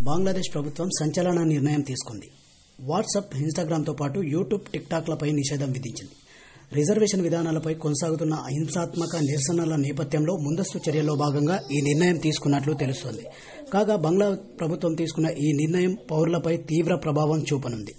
బంగ్లాదేశ్ ప్రభుత్వం సంచలన నిర్ణయం తీసుకుంది. వాట్సాప్, ఇన్స్టాగ్రామ్తో పాటు యూట్యూబ్, టిక్టాక్లపై నిషేధం విధించింది. రిజర్వేషన్ విధానాలపై కొనసాగుతున్న హింసాత్మక నిరసనల నేపథ్యంలో ముందస్తు చర్యల్లో భాగంగా ఈ నిర్ణయం తీసుకున్నట్లు తెలుస్తోంది. కాగా బంగ్లా ప్రభుత్వం తీసుకున్న ఈ నిర్ణయం పౌరులపై తీవ్ర ప్రభావం చూపనుంది.